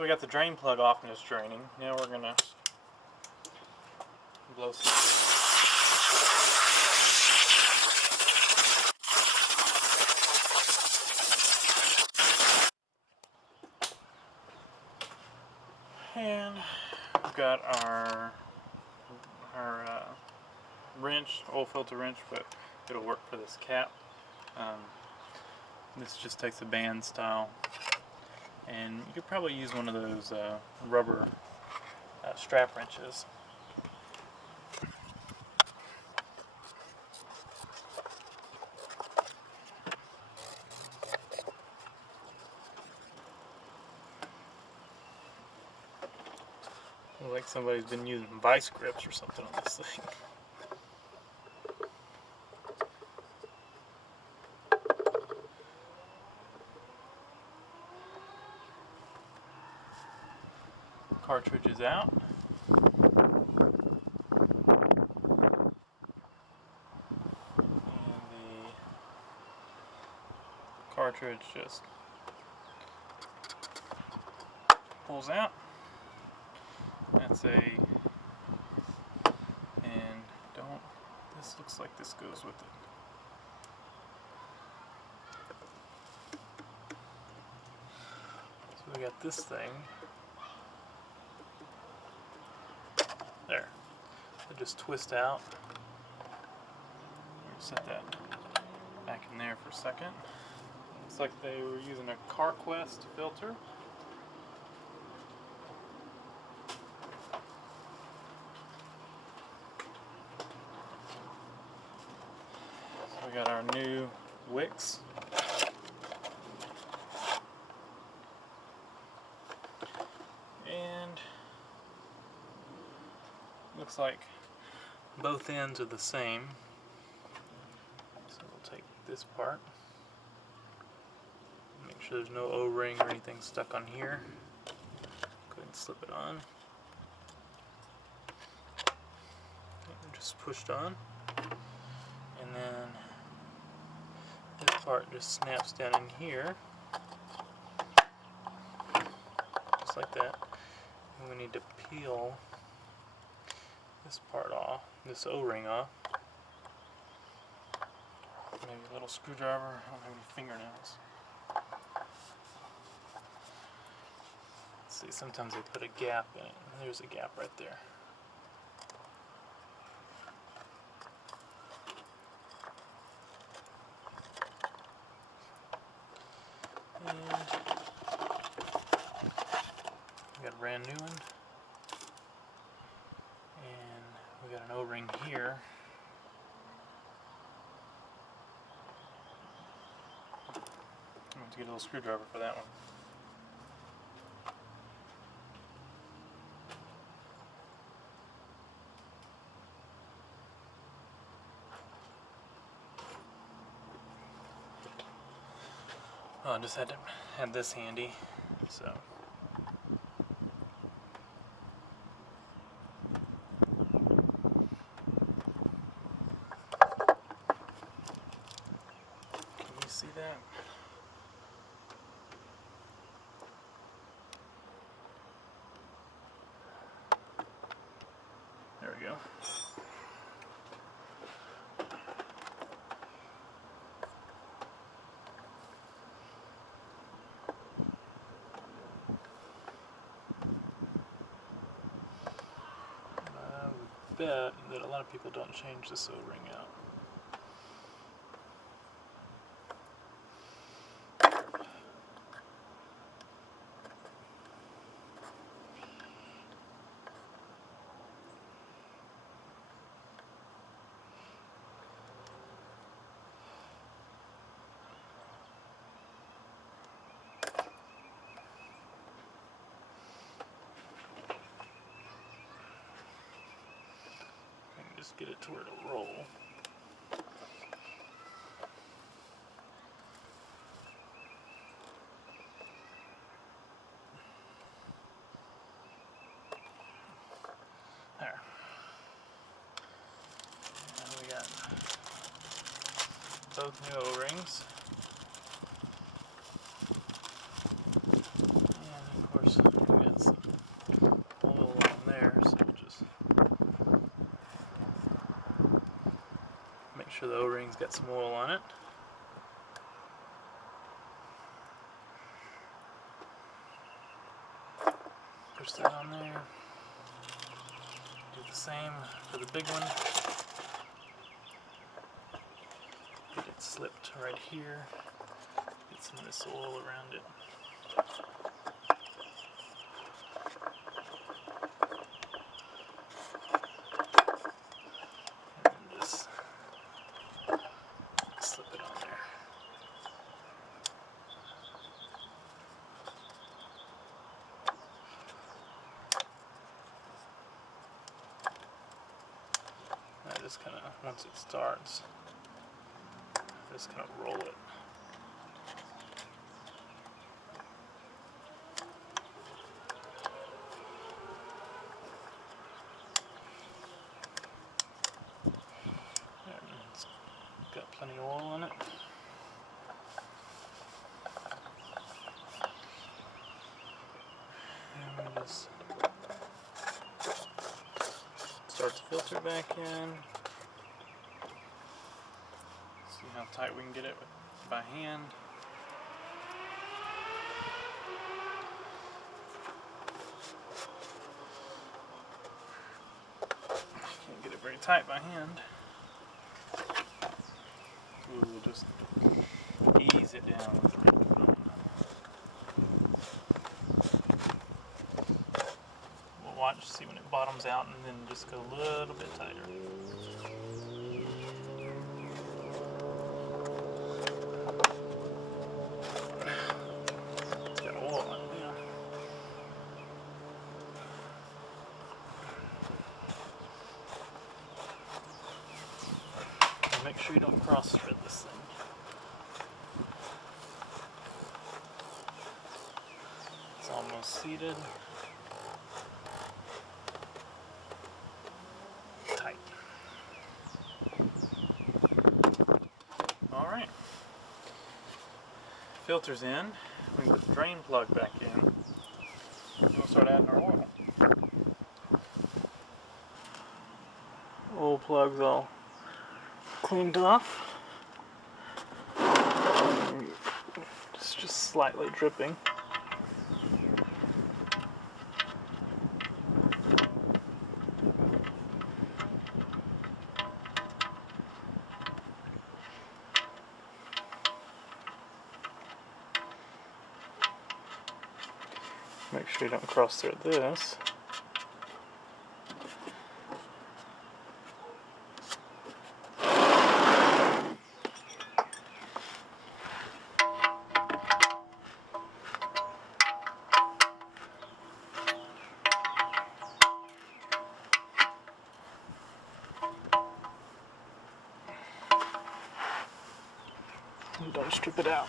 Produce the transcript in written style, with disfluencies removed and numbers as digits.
So we got the drain plug off and it's draining. Now we're gonna blow some. And we've got our wrench, oil filter wrench, but it'll work for this cap. This just takes a band style, and you could probably use one of those rubber strap wrenches. Looks like somebody's been using vice grips or something on this thing. Cartridge is out. And the cartridge just pulls out. That's and this looks like this goes with it. So we got this thing. There. It just twists out. Set that back in there for a second. Looks like they were using a CarQuest filter. So we got our new wicks. And looks like both ends are the same. So we'll take this part, make sure there's no O-ring or anything stuck on here. Go ahead and slip it on. And just pushed on. And then this part just snaps down in here. Just like that. And we need to peel this part off, this O-ring off. Maybe a little screwdriver. I don't have any fingernails. Let's see, sometimes they put a gap in it. There's a gap right there. And we got a brand new one. And we got an O-ring here. I'm going to get a little screwdriver for that one. Oh, I just had to have this handy, so. Can you see that? There we go. I bet that a lot of people don't change this O-ring out. Just get it to where it'll roll. There. And we got both new O-rings. And of course, we sure the O-ring's got some oil on it. Push that on there. Do the same for the big one. Get it slipped right here. Get some of this oil around it. And just slip it on there. I just kind of, once it starts, just kind of roll it. It's got plenty of oil on it. And we just start the filter back in. See how tight we can get it by hand. Can't get it very tight by hand. We'll just ease it down with the ring. We'll watch, see when it bottoms out, and then just go a little bit tighter. It's got oil on it now. And make sure you don't cross thread this thing. It's almost seated. Tight. Alright. Filter's in. We can put the drain plug back in. And we'll start adding our oil. Oil plug's all cleaned off. It's just slightly dripping. Make sure you don't cross thread this. And don't strip it out.